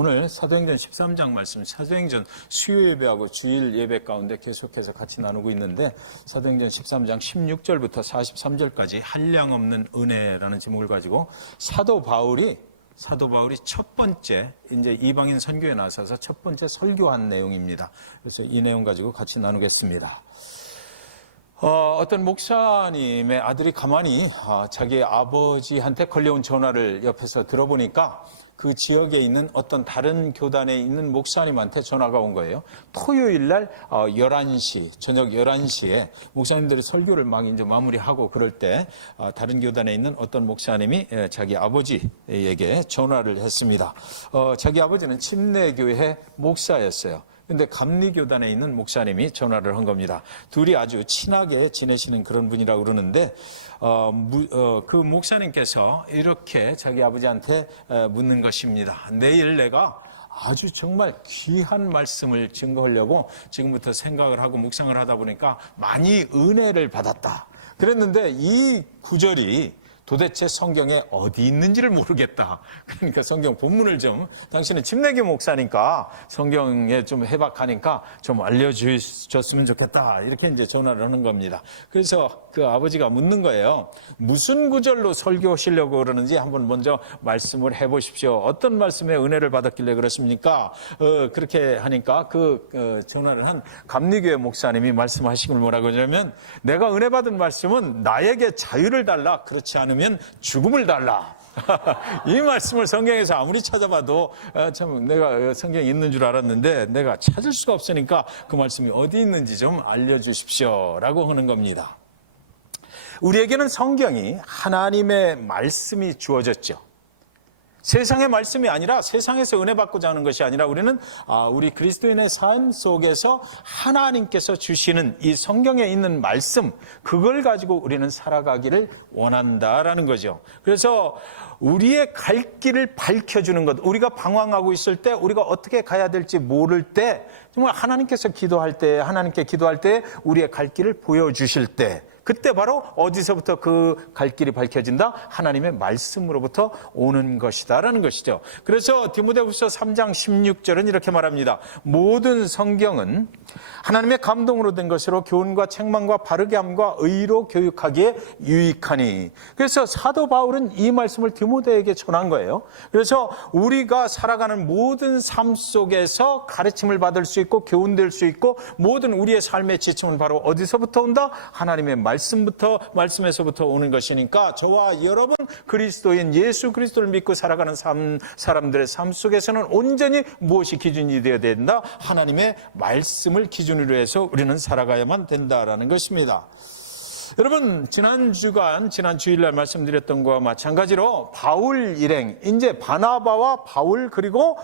오늘 사도행전 13장 말씀, 사도행전 수요 예배하고 주일 예배 가운데 계속해서 같이 나누고 있는데 사도행전 13장 16절부터 43절까지 한량없는 은혜라는 제목을 가지고 사도 바울이 첫 번째 이제 이방인 선교에 나서서 첫 번째 설교한 내용입니다. 그래서 이 내용 가지고 같이 나누겠습니다. 어떤 목사님의 아들이 가만히 자기 아버지한테 걸려온 전화를 옆에서 들어보니까 그 지역에 있는 어떤 다른 교단에 있는 목사님한테 전화가 온 거예요. 토요일 날 11시, 저녁 11시에 목사님들이 설교를 막 이제 마무리하고 그럴 때 다른 교단에 있는 어떤 목사님이 자기 아버지에게 전화를 했습니다. 자기 아버지는 침례교회 목사였어요. 근데 감리교단에 있는 목사님이 전화를 한 겁니다. 둘이 아주 친하게 지내시는 그런 분이라고 그러는데 그 목사님께서 이렇게 자기 아버지한테 묻는 것입니다. 내일 내가 아주 정말 귀한 말씀을 증거하려고 지금부터 생각을 하고 묵상을 하다 보니까 많이 은혜를 받았다. 그랬는데 이 구절이 도대체 성경에 어디 있는지를 모르겠다. 그러니까 성경 본문을 좀, 당신은 침례교 목사니까 성경에 좀 해박하니까 좀 알려주셨으면 좋겠다. 이렇게 이제 전화를 하는 겁니다. 그래서 그 아버지가 묻는 거예요. 무슨 구절로 설교하시려고 그러는지 한번 먼저 말씀을 해보십시오. 어떤 말씀에 은혜를 받았길래 그렇습니까? 그렇게 하니까 전화를 한 감리교회 목사님이 말씀하신 걸 뭐라고 하냐면, 내가 은혜 받은 말씀은 나에게 자유를 달라, 그렇지 않으면 죽음을 달라. 이 말씀을 성경에서 아무리 찾아봐도 참 내가 성경에 있는 줄 알았는데 내가 찾을 수가 없으니까 그 말씀이 어디 있는지 좀 알려주십시오 라고 하는 겁니다. 우리에게는 성경이 하나님의 말씀이 주어졌죠. 세상의 말씀이 아니라, 세상에서 은혜 받고자 하는 것이 아니라 우리는 우리 그리스도인의 삶 속에서 하나님께서 주시는 이 성경에 있는 말씀, 그걸 가지고 우리는 살아가기를 원한다라는 거죠. 그래서 우리의 갈 길을 밝혀주는 것, 우리가 방황하고 있을 때, 우리가 어떻게 가야 될지 모를 때, 정말 하나님께 기도할 때 우리의 갈 길을 보여주실 때, 그때 바로 어디서부터 그 갈 길이 밝혀진다? 하나님의 말씀으로부터 오는 것이다라는 것이죠. 그래서 디모데후서 3장 16절은 이렇게 말합니다. 모든 성경은 하나님의 감동으로 된 것으로 교훈과 책망과 바르게 함과 의로 교육하기에 유익하니. 그래서 사도 바울은 이 말씀을 디모데에게 전한 거예요. 그래서 우리가 살아가는 모든 삶 속에서 가르침을 받을 수 있고 교훈될 수 있고, 모든 우리의 삶의 지침은 바로 어디서부터 온다? 하나님의 말씀에서부터 오는 것이니까 저와 여러분 그리스도인 예수 그리스도를 믿고 살아가는 사람들의 삶 속에서는 온전히 무엇이 기준이 되어야 된다? 하나님의 말씀을 기준으로 해서 우리는 살아가야만 된다라는 것입니다. 여러분, 지난 주일날 말씀드렸던 것과 마찬가지로 바울 일행, 이제 바나바와 바울 그리고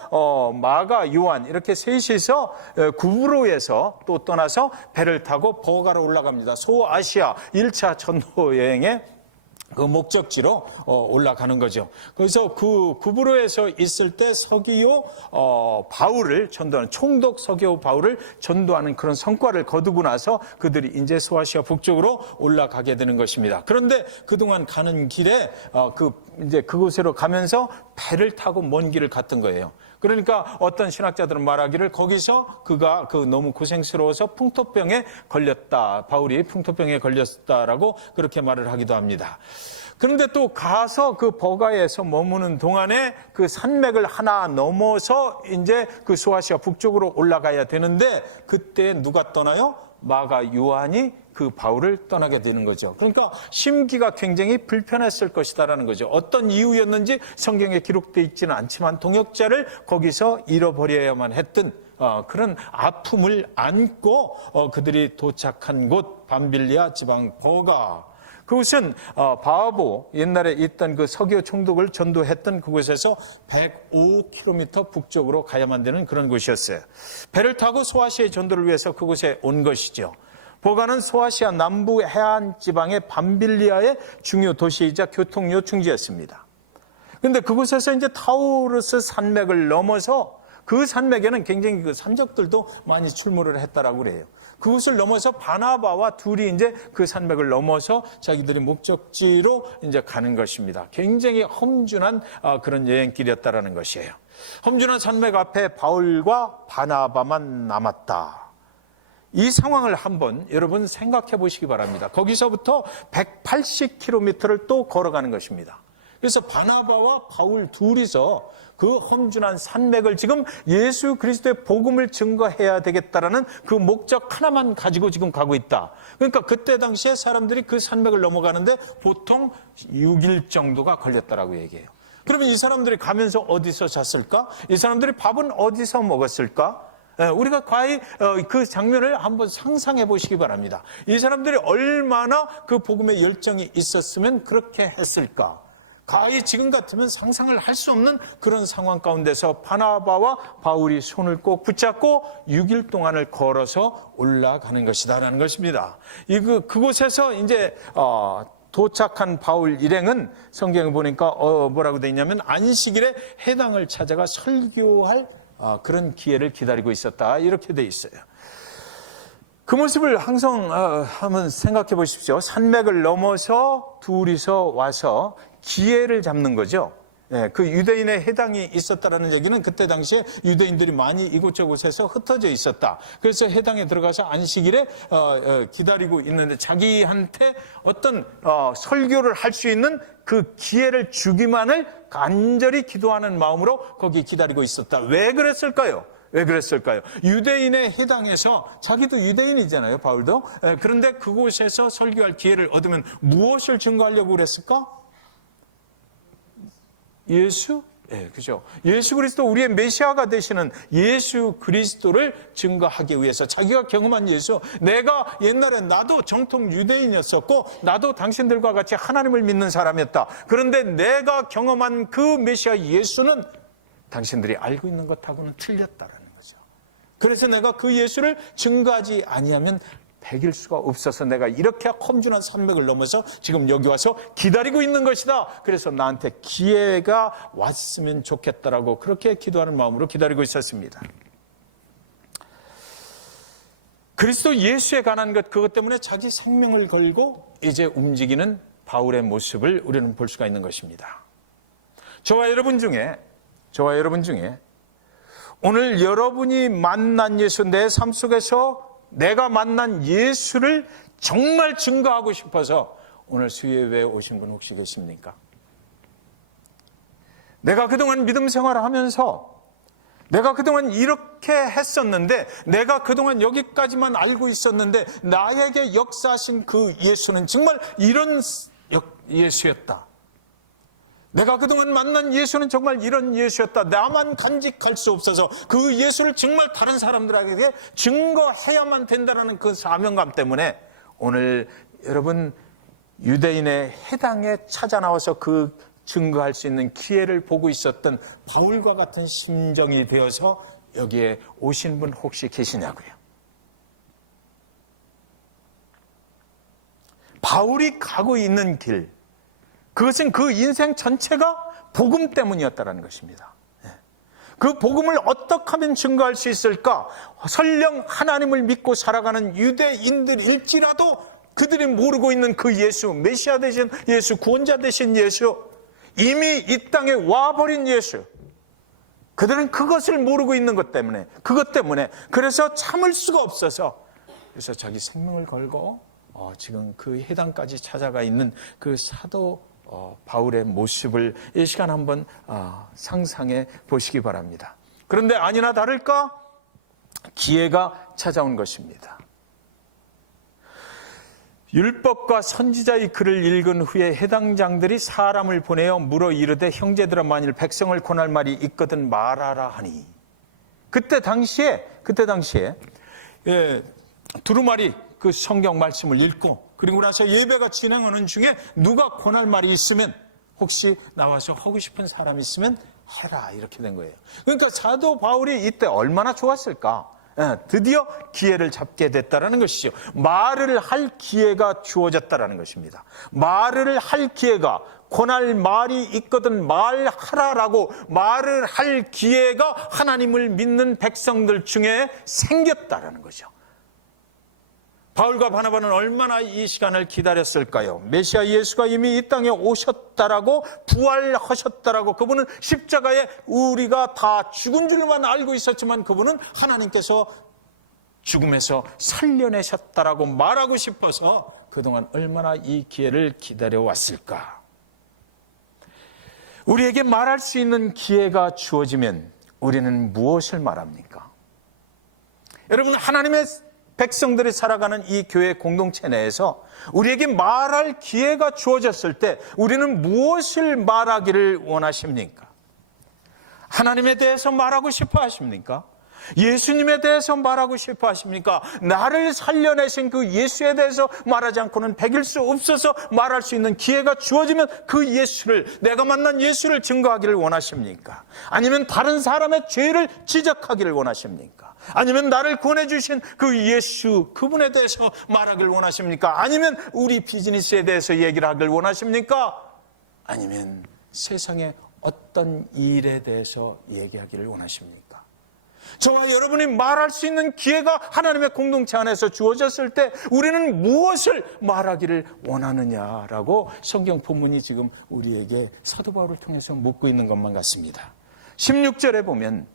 마가, 요한 이렇게 셋이서 구브로에서 또 떠나서 배를 타고 버가로 올라갑니다. 소아시아 1차 전도 여행에 그 목적지로 올라가는 거죠. 그래서 그 구브로에서 있을 때 서기오 바울을 전도하는, 총독 서기오 바울을 전도하는 그런 성과를 거두고 나서 그들이 이제 소아시아 북쪽으로 올라가게 되는 것입니다. 그런데 그동안 가는 길에 이제 그곳으로 가면서 배를 타고 먼 길을 갔던 거예요. 그러니까 어떤 신학자들은 말하기를 거기서 그가 너무 고생스러워서 풍토병에 걸렸다. 바울이 풍토병에 걸렸다라고 그렇게 말을 하기도 합니다. 그런데 또 가서 그 버가에서 머무는 동안에 그 산맥을 하나 넘어서 이제 그 소아시아 북쪽으로 올라가야 되는데, 그때 누가 떠나요? 마가 요한이 그 바울을 떠나게 되는 거죠. 그러니까 심기가 굉장히 불편했을 것이다라는 거죠. 어떤 이유였는지 성경에 기록되어 있지는 않지만 동역자를 거기서 잃어버려야만 했던 그런 아픔을 안고 그들이 도착한 곳 밤빌리아 지방 버가. 그곳은 바하보, 옛날에 있던 그 서기오 총독을 전도했던 그곳에서 105km 북쪽으로 가야만 되는 그런 곳이었어요. 배를 타고 소아시아의 전도를 위해서 그곳에 온 것이죠. 버가는 소아시아 남부 해안 지방의 밤빌리아의 중요 도시이자 교통 요충지였습니다. 그런데 그곳에서 이제 타우루스 산맥을 넘어서, 그 산맥에는 굉장히 그 산적들도 많이 출몰을 했다라고 그래요. 그곳을 넘어서 바나바와 둘이 이제 그 산맥을 넘어서 자기들이 목적지로 이제 가는 것입니다. 굉장히 험준한 그런 여행길이었다라는 것이에요. 험준한 산맥 앞에 바울과 바나바만 남았다. 이 상황을 한번 여러분 생각해 보시기 바랍니다. 거기서부터 180km를 또 걸어가는 것입니다. 그래서 바나바와 바울 둘이서 그 험준한 산맥을 지금 예수 그리스도의 복음을 증거해야 되겠다라는 그 목적 하나만 가지고 지금 가고 있다. 그러니까 그때 당시에 사람들이 그 산맥을 넘어가는데 보통 6일 정도가 걸렸다라고 얘기해요. 그러면 이 사람들이 가면서 어디서 잤을까? 이 사람들이 밥은 어디서 먹었을까? 우리가 과연 그 장면을 한번 상상해 보시기 바랍니다. 이 사람들이 얼마나 그 복음의 열정이 있었으면 그렇게 했을까? 가히 지금 같으면 상상을 할 수 없는 그런 상황 가운데서 바나바와 바울이 손을 꼭 붙잡고 6일 동안을 걸어서 올라가는 것이다라는 것입니다. 그곳에서 이제 도착한 바울 일행은 성경에 보니까 뭐라고 되어 있냐면 안식일에 해당을 찾아가 설교할 그런 기회를 기다리고 있었다, 이렇게 되어 있어요. 그 모습을 항상 한번 생각해 보십시오. 산맥을 넘어서 둘이서 와서 기회를 잡는 거죠. 그 유대인의 해당이 있었다라는 얘기는 그때 당시에 유대인들이 많이 이곳저곳에서 흩어져 있었다. 그래서 해당에 들어가서 안식일에 기다리고 있는데 자기한테 어떤 설교를 할 수 있는 그 기회를 주기만을 간절히 기도하는 마음으로 거기 기다리고 있었다. 왜 그랬을까요? 왜 그랬을까요? 유대인의 해당에서, 자기도 유대인이잖아요, 바울도. 그런데 그곳에서 설교할 기회를 얻으면 무엇을 증거하려고 그랬을까? 예수? 그죠. 예수 그리스도, 우리의 메시아가 되시는 예수 그리스도를 증거하기 위해서, 자기가 경험한 예수, 내가 옛날에 나도 정통 유대인이었었고 나도 당신들과 같이 하나님을 믿는 사람이었다. 그런데 내가 경험한 그 메시아 예수는 당신들이 알고 있는 것하고는 틀렸다라는 거죠. 그래서 내가 그 예수를 증거하지 아니하면 백일 수가 없어서 내가 이렇게 험준한 산맥을 넘어서 지금 여기 와서 기다리고 있는 것이다. 그래서 나한테 기회가 왔으면 좋겠다라고 그렇게 기도하는 마음으로 기다리고 있었습니다. 그리스도 예수에 관한 그것 때문에 자기 생명을 걸고 이제 움직이는 바울의 모습을 우리는 볼 수가 있는 것입니다. 저와 여러분 중에 오늘 여러분이 만난 예수, 내 삶 속에서 내가 만난 예수를 정말 증거하고 싶어서 오늘 수요예배에 오신 분 혹시 계십니까? 내가 그동안 믿음 생활을 하면서 내가 그동안 이렇게 했었는데, 내가 그동안 여기까지만 알고 있었는데 나에게 역사하신 그 예수는 정말 이런 예수였다. 내가 그동안 만난 예수는 정말 이런 예수였다. 나만 간직할 수 없어서 그 예수를 정말 다른 사람들에게 증거해야만 된다는 그 사명감 때문에 오늘 여러분 유대인의 해당에 찾아 나와서 그 증거할 수 있는 기회를 보고 있었던 바울과 같은 심정이 되어서 여기에 오신 분 혹시 계시냐고요. 바울이 가고 있는 길, 그것은 그 인생 전체가 복음 때문이었다는 것입니다. 그 복음을 어떻게 하면 증거할 수 있을까? 설령 하나님을 믿고 살아가는 유대인들일지라도 그들이 모르고 있는 그 예수, 메시아 되신 예수, 구원자 되신 예수, 이미 이 땅에 와버린 예수, 그들은 그것을 모르고 있는 것 때문에, 그것 때문에 그래서 참을 수가 없어서 그래서 자기 생명을 걸고 지금 그 해당까지 찾아가 있는 그 사도 바울의 모습을 이 시간 한번 상상해 보시기 바랍니다. 그런데 아니나 다를까 기회가 찾아온 것입니다. 율법과 선지자의 글을 읽은 후에 해당장들이 사람을 보내어 물어 이르되 형제들아 만일 백성을 권할 말이 있거든 말하라 하니, 그때 당시에 두루마리 그 성경 말씀을 읽고 그리고 나서 예배가 진행하는 중에 누가 권할 말이 있으면 혹시 나와서 하고 싶은 사람이 있으면 해라, 이렇게 된 거예요. 그러니까 사도 바울이 이때 얼마나 좋았을까? 드디어 기회를 잡게 됐다라는 것이죠. 말을 할 기회가 주어졌다라는 것입니다. 말을 할 기회가, 권할 말이 있거든 말하라라고 말을 할 기회가 하나님을 믿는 백성들 중에 생겼다라는 거죠. 바울과 바나바는 얼마나 이 시간을 기다렸을까요? 메시아 예수가 이미 이 땅에 오셨다라고, 부활하셨다라고, 그분은 십자가에 우리가 다 죽은 줄만 알고 있었지만 그분은 하나님께서 죽음에서 살려내셨다라고 말하고 싶어서 그동안 얼마나 이 기회를 기다려왔을까. 우리에게 말할 수 있는 기회가 주어지면 우리는 무엇을 말합니까? 여러분, 하나님의 백성들이 살아가는 이 교회 공동체 내에서 우리에게 말할 기회가 주어졌을 때 우리는 무엇을 말하기를 원하십니까? 하나님에 대해서 말하고 싶어 하십니까? 예수님에 대해서 말하고 싶어 하십니까? 나를 살려내신 그 예수에 대해서 말하지 않고는 백일 수 없어서 말할 수 있는 기회가 주어지면 그 예수를, 내가 만난 예수를 증거하기를 원하십니까? 아니면 다른 사람의 죄를 지적하기를 원하십니까? 아니면 나를 구원해 주신 그 예수, 그분에 대해서 말하기를 원하십니까? 아니면 우리 비즈니스에 대해서 얘기를 하기를 원하십니까? 아니면 세상의 어떤 일에 대해서 얘기하기를 원하십니까? 저와 여러분이 말할 수 있는 기회가 하나님의 공동체 안에서 주어졌을 때 우리는 무엇을 말하기를 원하느냐라고 성경 본문이 지금 우리에게 사도 바울을 통해서 묻고 있는 것만 같습니다. 16절에 보면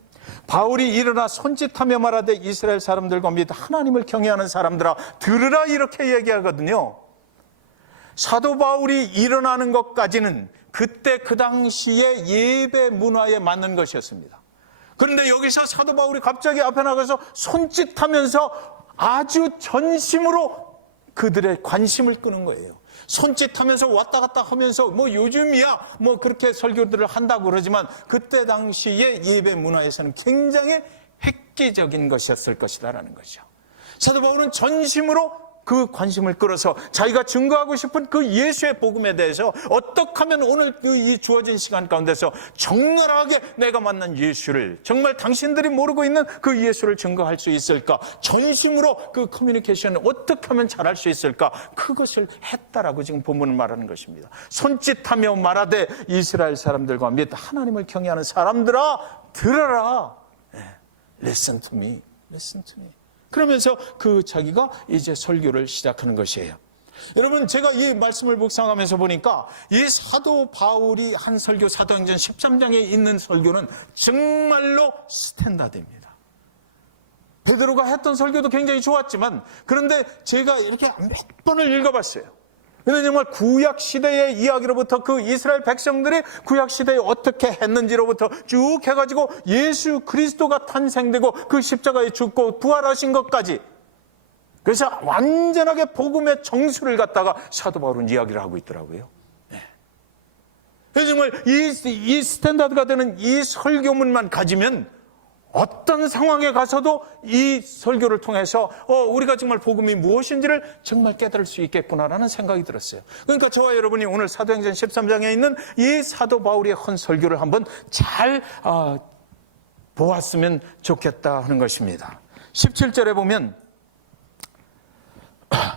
바울이 일어나 손짓하며 말하되 이스라엘 사람들과 및 하나님을 경외하는 사람들아 들으라, 이렇게 얘기하거든요. 사도 바울이 일어나는 것까지는 그때 그 당시의 예배 문화에 맞는 것이었습니다. 그런데 여기서 사도 바울이 갑자기 앞에 나가서 손짓하면서 아주 전심으로 그들의 관심을 끄는 거예요. 손짓하면서 왔다 갔다 하면서 요즘이야 그렇게 설교들을 한다고 그러지만 그때 당시의 예배 문화에서는 굉장히 획기적인 것이었을 것이다라는 거죠. 사도 바울은 전심으로 그 관심을 끌어서 자기가 증거하고 싶은 그 예수의 복음에 대해서 어떻게 하면 오늘 이 주어진 시간 가운데서 적나라하게 내가 만난 예수를, 정말 당신들이 모르고 있는 그 예수를 증거할 수 있을까, 전심으로 그 커뮤니케이션을 어떻게 하면 잘할 수 있을까, 그것을 했다라고 지금 본문은 말하는 것입니다. 손짓하며 말하되 이스라엘 사람들과 및 하나님을 경외하는 사람들아 들어라. Listen to me. Listen to me. 그러면서 자기가 이제 설교를 시작하는 것이에요. 여러분, 제가 이 말씀을 묵상하면서 보니까 이 사도 바울이 한 설교, 사도행전 13장에 있는 설교는 정말로 스탠다드입니다. 베드로가 했던 설교도 굉장히 좋았지만, 그런데 제가 이렇게 몇 번을 읽어봤어요. 근데 정말 구약시대의 이야기로부터 그 이스라엘 백성들이 구약시대에 어떻게 했는지로부터 쭉 해가지고 예수 그리스도가 탄생되고 그 십자가에 죽고 부활하신 것까지, 그래서 완전하게 복음의 정수를 갖다가 사도 바울은 이야기를 하고 있더라고요. 그래서 정말 이 스탠다드가 되는 이 설교문만 가지면 어떤 상황에 가서도 이 설교를 통해서 우리가 정말 복음이 무엇인지를 정말 깨달을 수 있겠구나라는 생각이 들었어요. 그러니까 저와 여러분이 오늘 사도행전 13장에 있는 이 사도 바울의 헌 설교를 한번 잘 보았으면 좋겠다 하는 것입니다. 17절에 보면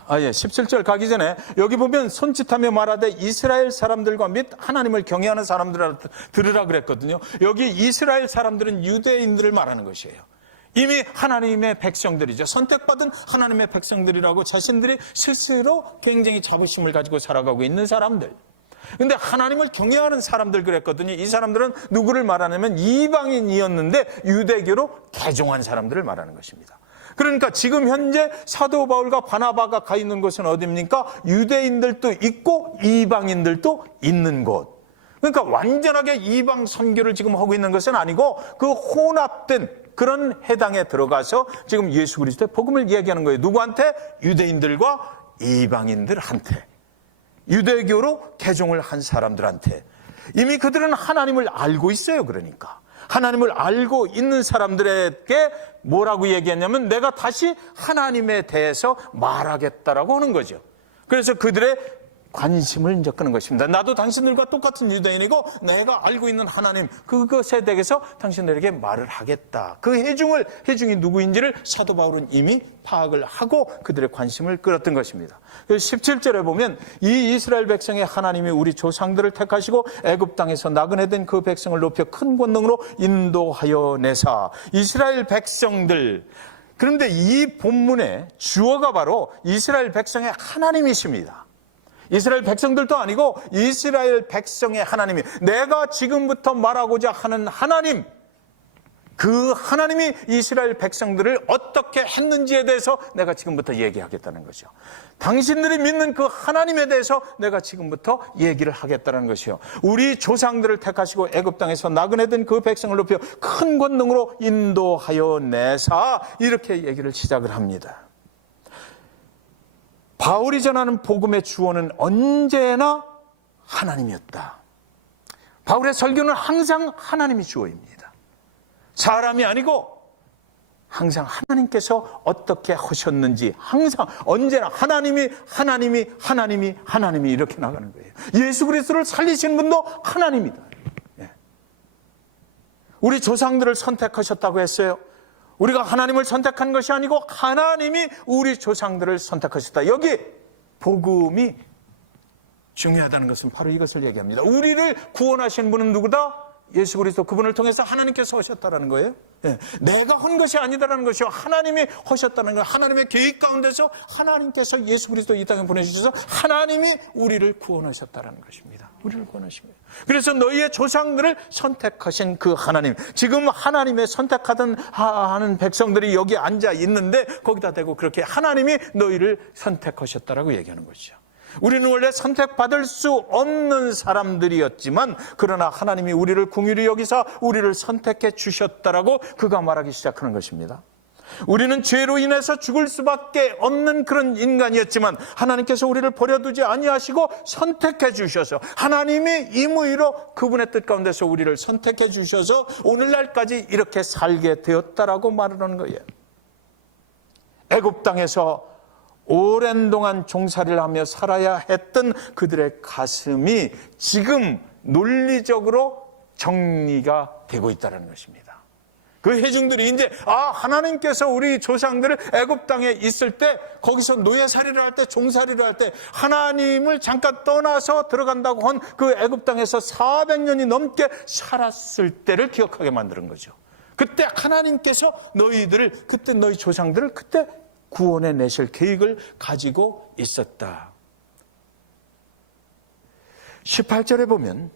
17절 가기 전에 여기 보면 손짓하며 말하되 이스라엘 사람들과 및 하나님을 경외하는 사람들아 들으라 그랬거든요. 여기 이스라엘 사람들은 유대인들을 말하는 것이에요. 이미 하나님의 백성들이죠. 선택받은 하나님의 백성들이라고 자신들이 스스로 굉장히 자부심을 가지고 살아가고 있는 사람들. 근데 하나님을 경외하는 사람들 그랬거든요. 이 사람들은 누구를 말하냐면 이방인이었는데 유대교로 개종한 사람들을 말하는 것입니다. 그러니까 지금 현재 사도 바울과 바나바가 가 있는 곳은 어디입니까? 유대인들도 있고 이방인들도 있는 곳. 그러니까 완전하게 이방 선교를 지금 하고 있는 것은 아니고 그 혼합된 그런 해당에 들어가서 지금 예수 그리스도의 복음을 이야기하는 거예요. 누구한테? 유대인들과 이방인들한테. 유대교로 개종을 한 사람들한테. 이미 그들은 하나님을 알고 있어요. 그러니까 하나님을 알고 있는 사람들에게 뭐라고 얘기했냐면 내가 다시 하나님에 대해서 말하겠다라고 하는 거죠. 그래서 그들의 관심을 이제 끄는 것입니다. 나도 당신들과 똑같은 유대인이고 내가 알고 있는 하나님, 그것에 대해서 당신들에게 말을 하겠다. 그 회중이 누구인지를 사도 바울은 이미 파악을 하고 그들의 관심을 끌었던 것입니다. 17절에 보면 이 이스라엘 백성의 하나님이 우리 조상들을 택하시고 애굽 땅에서 나그네 된 그 백성을 높여 큰 권능으로 인도하여 내사. 이스라엘 백성들, 그런데 이 본문의 주어가 바로 이스라엘 백성의 하나님이십니다. 이스라엘 백성들도 아니고 이스라엘 백성의 하나님이, 내가 지금부터 말하고자 하는 하나님, 그 하나님이 이스라엘 백성들을 어떻게 했는지에 대해서 내가 지금부터 얘기하겠다는 거죠. 당신들이 믿는 그 하나님에 대해서 내가 지금부터 얘기를 하겠다는 것이요. 우리 조상들을 택하시고 애굽 땅에서 나그네된 그 백성을 높여 큰 권능으로 인도하여 내사, 이렇게 얘기를 시작을 합니다. 바울이 전하는 복음의 주어는 언제나 하나님이었다. 바울의 설교는 항상 하나님이 주어입니다. 사람이 아니고 항상 하나님께서 어떻게 하셨는지, 항상 언제나 하나님이 이렇게 나가는 거예요. 예수 그리스도를 살리신 분도 하나님이다. 우리 조상들을 선택하셨다고 했어요. 우리가 하나님을 선택한 것이 아니고 하나님이 우리 조상들을 선택하셨다. 여기 복음이 중요하다는 것은 바로 이것을 얘기합니다. 우리를 구원하신 분은 누구다? 예수 그리스도, 그분을 통해서 하나님께서 하셨다는 거예요. 내가 한 것이 아니다라는 것이요, 하나님이 하셨다는 거예요. 하나님의 계획 가운데서 하나님께서 예수 그리스도 이 땅에 보내주셔서 하나님이 우리를 구원하셨다는 것입니다. 우리를 구원하신 거예요. 그래서 너희의 조상들을 선택하신 그 하나님, 지금 하나님의 선택하던 하는 백성들이 여기 앉아 있는데 거기다 대고 그렇게 하나님이 너희를 선택하셨다라고 얘기하는 것이죠. 우리는 원래 선택받을 수 없는 사람들이었지만 그러나 하나님이 우리를 긍휼히 여기사 우리를 선택해 주셨다라고 그가 말하기 시작하는 것입니다. 우리는 죄로 인해서 죽을 수밖에 없는 그런 인간이었지만 하나님께서 우리를 버려두지 아니하시고 선택해 주셔서, 하나님이 임의로 그분의 뜻 가운데서 우리를 선택해 주셔서 오늘날까지 이렇게 살게 되었다라고 말하는 거예요. 애굽 땅에서 오랜 동안 종살이를 하며 살아야 했던 그들의 가슴이 지금 논리적으로 정리가 되고 있다는 것입니다. 그 회중들이 이제 하나님께서 우리 조상들을 애굽 땅에 있을 때, 거기서 노예살이를 할 때, 종살이를 할 때 하나님을 잠깐 떠나서 들어간다고 한 그 애굽 땅에서 400년이 넘게 살았을 때를 기억하게 만드는 거죠. 그때 하나님께서 그때 너희 조상들을 그때 구원해 내실 계획을 가지고 있었다. 18절에 보면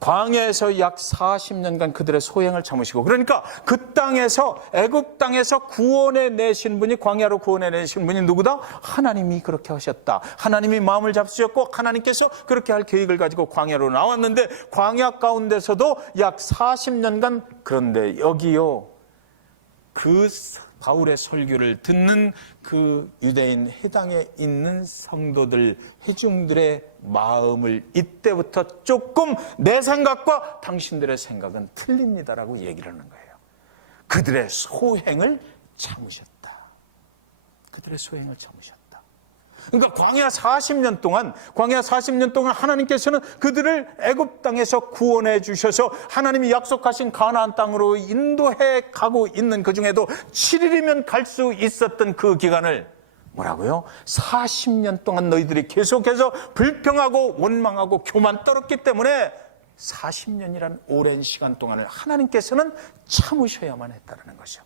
광야에서 약 40년간 그들의 소행을 참으시고, 그러니까 그 땅에서, 애굽 땅에서 구원해 내신 분이, 광야로 구원해 내신 분이 누구다? 하나님이 그렇게 하셨다. 하나님이 마음을 잡수셨고 하나님께서 그렇게 할 계획을 가지고 광야로 나왔는데, 광야 가운데서도 약 40년간, 그런데 여기요, 그 바울의 설교를 듣는 그 유대인 해당에 있는 성도들, 회중들의 마음을 이때부터 조금 내 생각과 당신들의 생각은 틀립니다라고 얘기를 하는 거예요. 그들의 소행을 참으셨다. 그들의 소행을 참으셨다. 그러니까 광야 40년 동안 하나님께서는 그들을 애굽 땅에서 구원해 주셔서 하나님이 약속하신 가나안 땅으로 인도해 가고 있는 그 중에도 7일이면 갈 수 있었던 그 기간을 뭐라고요? 40년 동안 너희들이 계속해서 불평하고 원망하고 교만 떨었기 때문에 40년이란 오랜 시간 동안을 하나님께서는 참으셔야만 했다는 것이죠.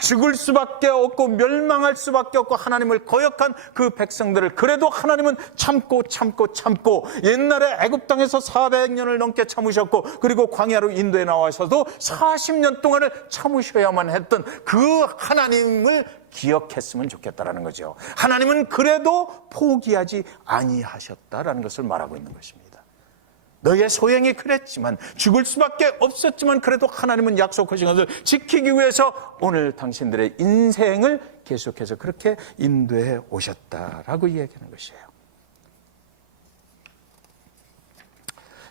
죽을 수밖에 없고 멸망할 수밖에 없고 하나님을 거역한 그 백성들을 그래도 하나님은 참고 옛날에 애굽 땅에서 400년을 넘게 참으셨고, 그리고 광야로 인도에 나와서도 40년 동안을 참으셔야만 했던 그 하나님을 기억했으면 좋겠다라는 거죠. 하나님은 그래도 포기하지 아니하셨다라는 것을 말하고 있는 것입니다. 너희의 소행이 그랬지만, 죽을 수밖에 없었지만 그래도 하나님은 약속하신 것을 지키기 위해서 오늘 당신들의 인생을 계속해서 그렇게 인도해 오셨다라고 이야기하는 것이에요.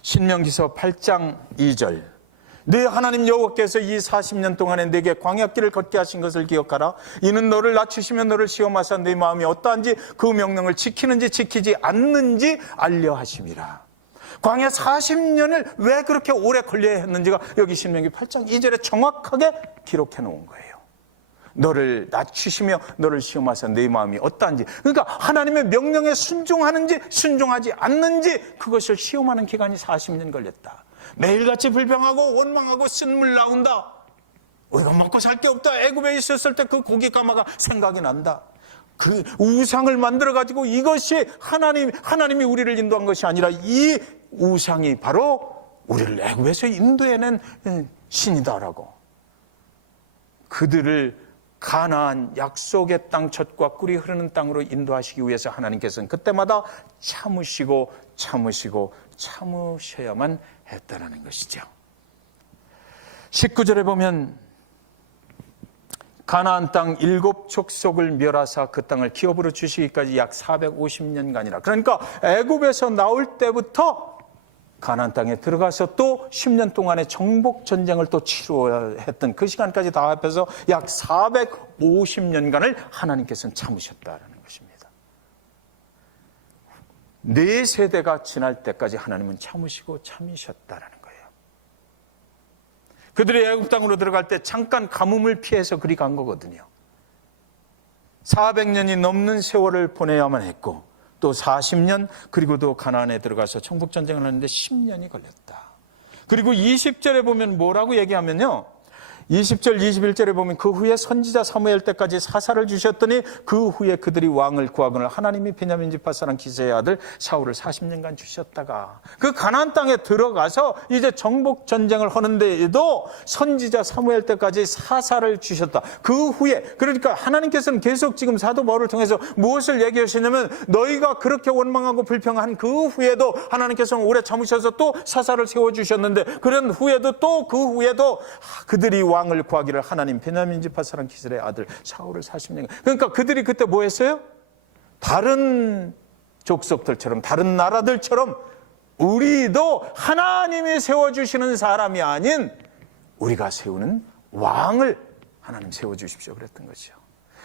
신명기서 8장 2절, 네 하나님 여호와께서 이 40년 동안에 네게 광야길을 걷게 하신 것을 기억하라. 이는 너를 낮추시며 너를 시험하사 네 마음이 어떠한지 그 명령을 지키는지 지키지 않는지 알려 하심이라. 광야 40년을 왜 그렇게 오래 걸려야 했는지가 여기 신명기 8장 2절에 정확하게 기록해 놓은 거예요. 너를 낮추시며 너를 시험하사 네 마음이 어떠한지, 그러니까 하나님의 명령에 순종하는지 순종하지 않는지 그것을 시험하는 기간이 40년 걸렸다. 매일같이 불평하고 원망하고 쓴물 나온다. 우리가 먹고 살 게 없다. 애굽에 있었을 때 그 고기 가마가 생각이 난다. 그 우상을 만들어가지고 이것이 하나님이 우리를 인도한 것이 아니라 이 우상이 바로 우리를 애굽에서 인도해낸 신이다라고. 그들을 가나안 약속의 땅 젖과 꿀이 흐르는 땅으로 인도하시기 위해서 하나님께서는 그때마다 참으셔야만 했다라는 것이죠. 19절에 보면 가나안 땅 7족속을 멸하사 그 땅을 기업으로 주시기까지 약 450년간이라. 그러니까 애굽에서 나올 때부터 가나안 땅에 들어가서 또 10년 동안의 정복 전쟁을 또 치루어야 했던 그 시간까지 다 합해서 약 450년간을 하나님께서는 참으셨다라는 것입니다. 4세대가 지날 때까지 하나님은 참으셨다라는 거예요. 그들이 애굽 땅으로 들어갈 때 잠깐 가뭄을 피해서 그리 간 거거든요. 400년이 넘는 세월을 보내야만 했고 또 40년 그리고 또 가나안에 들어가서 정복전쟁을 하는데 10년이 걸렸다. 그리고 20절에 보면 뭐라고 얘기하면요. 20절 21절에 보면 그 후에 선지자 사무엘 때까지 사사를 주셨더니 그 후에 그들이 왕을 구하거늘 하나님이 베냐민 지파 사람 기세의 아들 사울을 40년간 주셨다가 그 가나안 땅에 들어가서 이제 정복 전쟁을 하는데에도 선지자 사무엘 때까지 사사를 주셨다. 그 후에 그러니까 하나님께서는 계속 지금 사도 바울을 통해서 무엇을 얘기하시냐면 너희가 그렇게 원망하고 불평한 그 후에도 하나님께서는 오래 참으셔서 또 사사를 세워주셨는데 그런 후에도 또 그 후에도 그들이 왕을 구하기를 하나님 베냐민 지파 사람 기슬의 아들 사울을 40년. 그러니까 그들이 그때 뭐 했어요? 다른 족속들처럼 다른 나라들처럼 우리도 하나님이 세워주시는 사람이 아닌 우리가 세우는 왕을 하나님 세워주십시오 그랬던 거죠.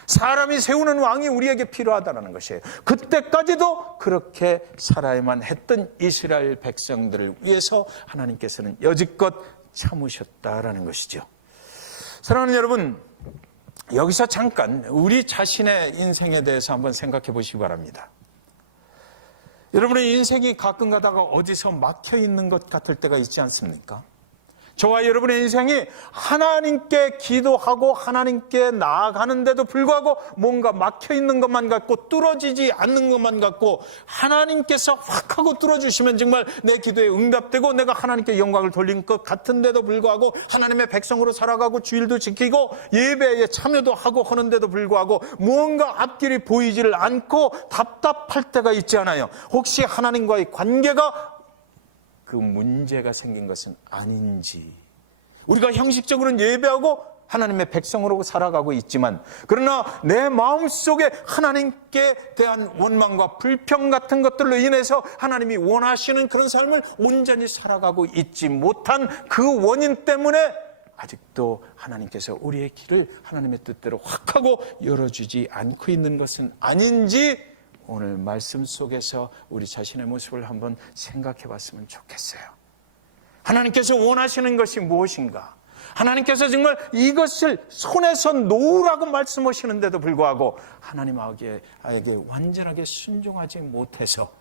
사람이 세우는 왕이 우리에게 필요하다는 것이에요. 그때까지도 그렇게 살아야만 했던 이스라엘 백성들을 위해서 하나님께서는 여지껏 참으셨다라는 것이죠. 사랑하는 여러분, 여기서 잠깐 우리 자신의 인생에 대해서 한번 생각해 보시기 바랍니다. 여러분의 인생이 가끔 가다가 어디서 막혀 있는 것 같을 때가 있지 않습니까? 저와 여러분의 인생이 하나님께 기도하고 하나님께 나아가는데도 불구하고 뭔가 막혀 있는 것만 같고 뚫어지지 않는 것만 같고 하나님께서 확 하고 뚫어주시면 정말 내 기도에 응답되고 내가 하나님께 영광을 돌린 것 같은데도 불구하고 하나님의 백성으로 살아가고 주일도 지키고 예배에 참여도 하고 하는데도 불구하고 뭔가 앞길이 보이지를 않고 답답할 때가 있지 않아요? 혹시 하나님과의 관계가 그 문제가 생긴 것은 아닌지. 우리가 형식적으로는 예배하고 하나님의 백성으로 살아가고 있지만 그러나 내 마음속에 하나님께 대한 원망과 불평 같은 것들로 인해서 하나님이 원하시는 그런 삶을 온전히 살아가고 있지 못한 그 원인 때문에 아직도 하나님께서 우리의 길을 하나님의 뜻대로 확 하고 열어주지 않고 있는 것은 아닌지 오늘 말씀 속에서 우리 자신의 모습을 한번 생각해 봤으면 좋겠어요. 하나님께서 원하시는 것이 무엇인가? 하나님께서 정말 이것을 손에서 놓으라고 말씀하시는데도 불구하고 하나님에게 완전하게 순종하지 못해서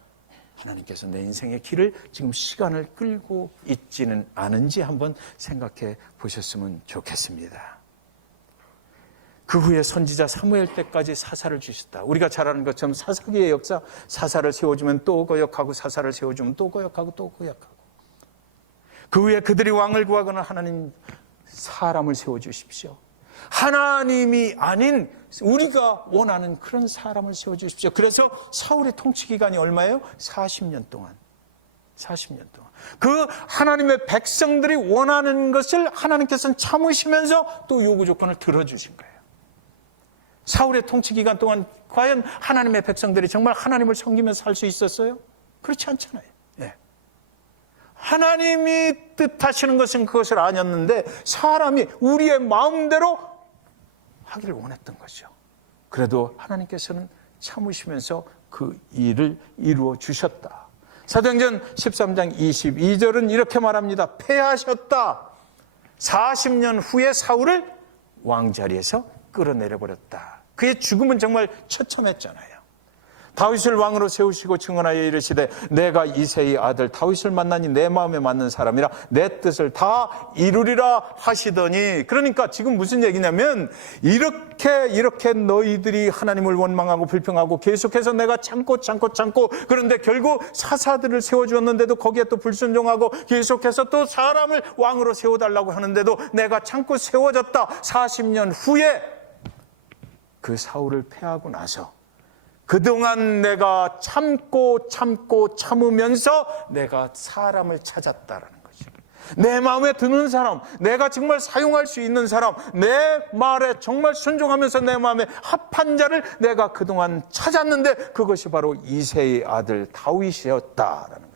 하나님께서 내 인생의 길을 지금 시간을 끌고 있지는 않은지 한번 생각해 보셨으면 좋겠습니다. 그 후에 선지자 사무엘 때까지 사사를 주셨다. 우리가 잘 아는 것처럼 사사기의 역사, 사사를 세워주면 또 거역하고 사사를 세워주면 또 거역하고 또 거역하고. 그 후에 그들이 왕을 구하거나 하나님 사람을 세워주십시오. 하나님이 아닌 우리가 원하는 그런 사람을 세워주십시오. 그래서 사울의 통치 기간이 얼마예요? 40년 동안. 40년 동안. 그 하나님의 백성들이 원하는 것을 하나님께서는 참으시면서 또 요구 조건을 들어주신 거예요. 사울의 통치 기간 동안 과연 하나님의 백성들이 정말 하나님을 섬기면서 살 수 있었어요? 그렇지 않잖아요. 네. 하나님이 뜻하시는 것은 그것을 아녔는데 사람이 우리의 마음대로 하기를 원했던 거죠. 그래도 하나님께서는 참으시면서 그 일을 이루어 주셨다. 사도행전 13장 22절은 이렇게 말합니다. 패하셨다. 40년 후에 사울을 왕자리에서 끌어내려버렸다. 그의 죽음은 정말 처참했잖아요. 다윗을 왕으로 세우시고 증언하여 이르시되 내가 이새의 아들 다윗을 만나니 내 마음에 맞는 사람이라 내 뜻을 다 이루리라 하시더니, 그러니까 지금 무슨 얘기냐면 이렇게 너희들이 하나님을 원망하고 불평하고 계속해서 내가 참고 그런데 결국 사사들을 세워주었는데도 거기에 또 불순종하고 계속해서 또 사람을 왕으로 세워달라고 하는데도 내가 참고 세워졌다. 40년 후에 그 사울을 패하고 나서 그동안 내가 참으면서 내가 사람을 찾았다라는 거죠. 내 마음에 드는 사람, 내가 정말 사용할 수 있는 사람, 내 말에 정말 순종하면서 내 마음에 합한 자를 내가 그동안 찾았는데 그것이 바로 이새의 아들 다윗이었다라는 거예요.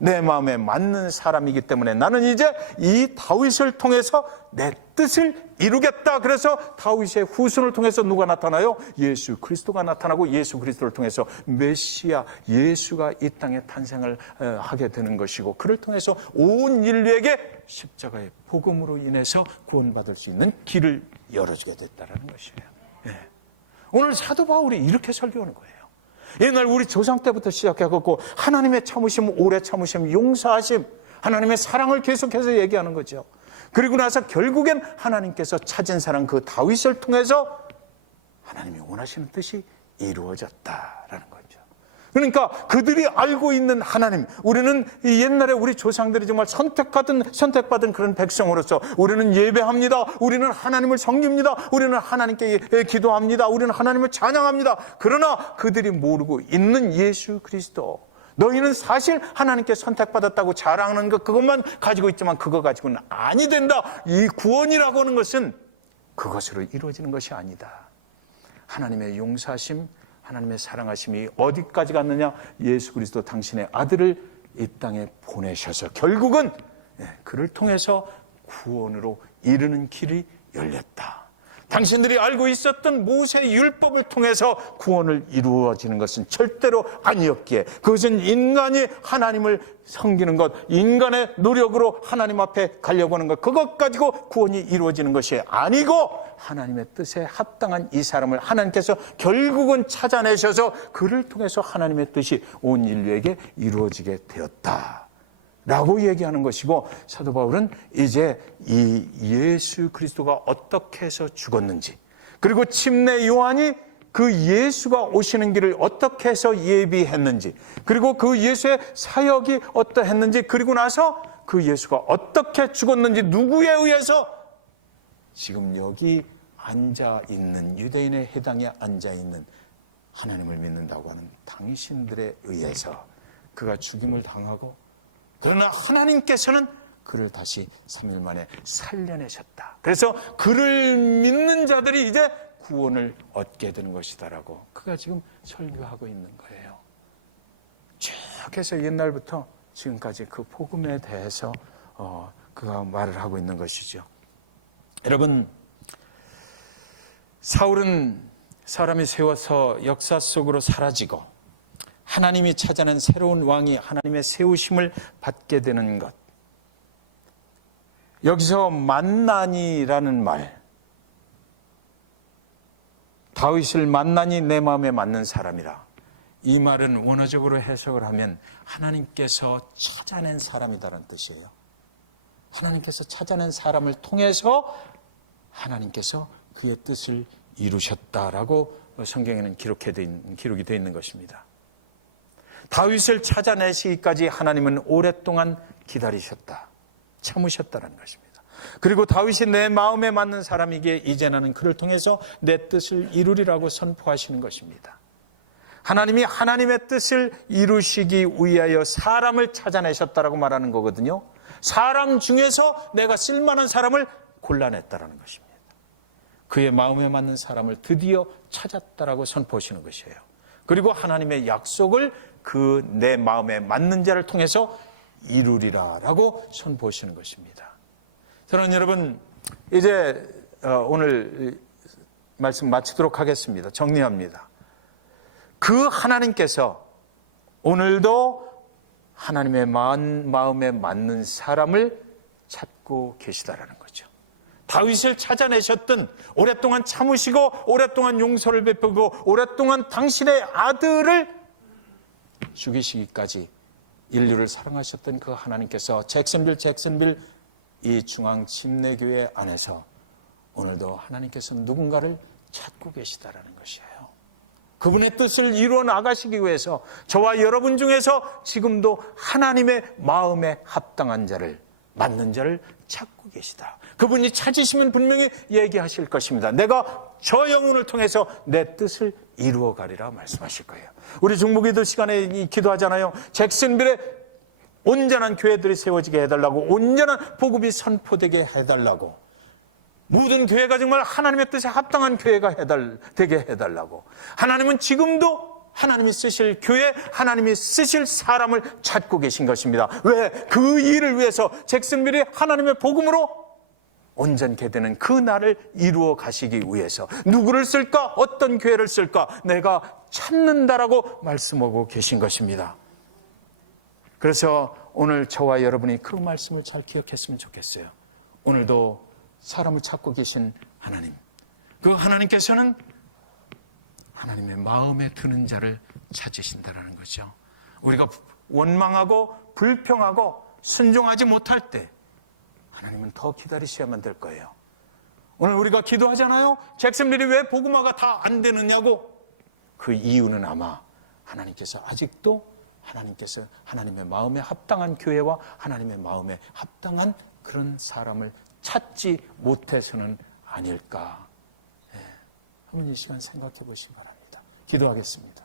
내 마음에 맞는 사람이기 때문에 나는 이제 이 다윗을 통해서 내 뜻을 이루겠다. 그래서 다윗의 후손을 통해서 누가 나타나요? 예수 그리스도가 나타나고 예수 그리스도를 통해서 메시아 예수가 이 땅에 탄생을 하게 되는 것이고, 그를 통해서 온 인류에게 십자가의 복음으로 인해서 구원받을 수 있는 길을 열어주게 됐다는 것이에요. 네. 오늘 사도 바울이 이렇게 설교하는 거예요. 옛날 우리 조상 때부터 시작해갖고 하나님의 참으심, 오래 참으심, 용서하심, 하나님의 사랑을 계속해서 얘기하는 거죠. 그리고 나서 결국엔 하나님께서 찾은 사람 그 다윗을 통해서 하나님이 원하시는 뜻이 이루어졌다라는 거죠. 그러니까 그들이 알고 있는 하나님, 우리는 옛날에 우리 조상들이 정말 선택받은 그런 백성으로서 우리는 예배합니다. 우리는 하나님을 섬깁니다. 우리는 하나님께 기도합니다. 우리는 하나님을 찬양합니다. 그러나 그들이 모르고 있는 예수 그리스도, 너희는 사실 하나님께 선택받았다고 자랑하는 것, 그것만 가지고 있지만 그거 가지고는 아니 된다. 이 구원이라고 하는 것은 그것으로 이루어지는 것이 아니다. 하나님의 용서하심, 하나님의 사랑하심이 어디까지 갔느냐? 예수 그리스도 당신의 아들을 이 땅에 보내셔서 결국은 그를 통해서 구원으로 이르는 길이 열렸다. 당신들이 알고 있었던 모세의 율법을 통해서 구원을 이루어지는 것은 절대로 아니었기에, 그것은 인간이 하나님을 섬기는 것, 인간의 노력으로 하나님 앞에 가려고 하는 것, 그것 가지고 구원이 이루어지는 것이 아니고 하나님의 뜻에 합당한 이 사람을 하나님께서 결국은 찾아내셔서 그를 통해서 하나님의 뜻이 온 인류에게 이루어지게 되었다 라고 얘기하는 것이고, 사도 바울은 이제 이 예수 그리스도가 어떻게 해서 죽었는지, 그리고 침례 요한이 그 예수가 오시는 길을 어떻게 해서 예비했는지, 그리고 그 예수의 사역이 어떠했는지, 그리고 나서 그 예수가 어떻게 죽었는지, 누구에 의해서 지금 여기 앉아있는 유대인의 해당에 앉아있는 하나님을 믿는다고 하는 당신들에 의해서 그가 죽임을 당하고, 그러나 하나님께서는 그를 다시 3일 만에 살려내셨다. 그래서 그를 믿는 자들이 이제 구원을 얻게 되는 것이다라고 그가 지금 설교하고 있는 거예요. 쭉 해서 옛날부터 지금까지 그 복음에 대해서 그가 말을 하고 있는 것이죠. 여러분, 사울은 사람이 세워서 역사 속으로 사라지고 하나님이 찾아낸 새로운 왕이 하나님의 세우심을 받게 되는 것. 여기서 만나니라는 말, 다윗을 만나니 내 마음에 맞는 사람이라. 이 말은 원어적으로 해석을 하면 하나님께서 찾아낸 사람이다라는 뜻이에요. 하나님께서 찾아낸 사람을 통해서 하나님께서 그의 뜻을 이루셨다라고 성경에는 기록이 되어 있는 것입니다. 다윗을 찾아내시기까지 하나님은 오랫동안 기다리셨다, 참으셨다는 것입니다. 그리고 다윗이 내 마음에 맞는 사람이기에 이제 나는 그를 통해서 내 뜻을 이루리라고 선포하시는 것입니다. 하나님이 하나님의 뜻을 이루시기 위하여 사람을 찾아내셨다라고 말하는 거거든요. 사람 중에서 내가 쓸만한 사람을 골라냈다라는 것입니다. 그의 마음에 맞는 사람을 드디어 찾았다라고 선포하시는 것이에요. 그리고 하나님의 약속을 그 내 마음에 맞는 자를 통해서 이루리라라고 선포하시는 것입니다. 저는 여러분 이제 오늘 말씀 마치도록 하겠습니다. 정리합니다. 그 하나님께서 오늘도 하나님의 마음에 맞는 사람을 찾고 계시다라는 거죠. 다윗을 찾아내셨던, 오랫동안 참으시고 오랫동안 용서를 베푸고 오랫동안 당신의 아들을 죽이시기까지 인류를 사랑하셨던 그 하나님께서 잭슨빌 이 중앙 침례교회 안에서 오늘도 하나님께서 누군가를 찾고 계시다라는 것이에요. 그분의 뜻을 이루어 나가시기 위해서 저와 여러분 중에서 지금도 하나님의 마음에 합당한 자를, 맞는 자를 찾고 계시다. 그분이 찾으시면 분명히 얘기하실 것입니다. 내가 저 영혼을 통해서 내 뜻을 이루어 가리라 말씀하실 거예요. 우리 중보기도 시간에 기도하잖아요. 잭슨빌에 온전한 교회들이 세워지게 해달라고, 온전한 복음이 선포되게 해달라고, 모든 교회가 정말 하나님의 뜻에 합당한 교회가 되게 해달라고. 하나님은 지금도 하나님이 쓰실 교회, 하나님이 쓰실 사람을 찾고 계신 것입니다. 왜? 그 일을 위해서 잭슨빌이 하나님의 복음으로 온전케 되는 그 날을 이루어 가시기 위해서 누구를 쓸까? 어떤 교회를 쓸까? 내가 찾는다라고 말씀하고 계신 것입니다. 그래서 오늘 저와 여러분이 그 말씀을 잘 기억했으면 좋겠어요. 오늘도 사람을 찾고 계신 하나님, 그 하나님께서는 하나님의 마음에 드는 자를 찾으신다는 거죠. 우리가 원망하고 불평하고 순종하지 못할 때 하나님은 더 기다리셔야만 될 거예요. 오늘 우리가 기도하잖아요. 잭슨빌이 왜 복음화가 다 안 되느냐고. 그 이유는 아마 하나님께서 아직도 하나님의 마음에 합당한 교회와 하나님의 마음에 합당한 그런 사람을 찾지 못해서는 아닐까. 한번 이 시간 생각해 보시기 바랍니다. 기도하겠습니다.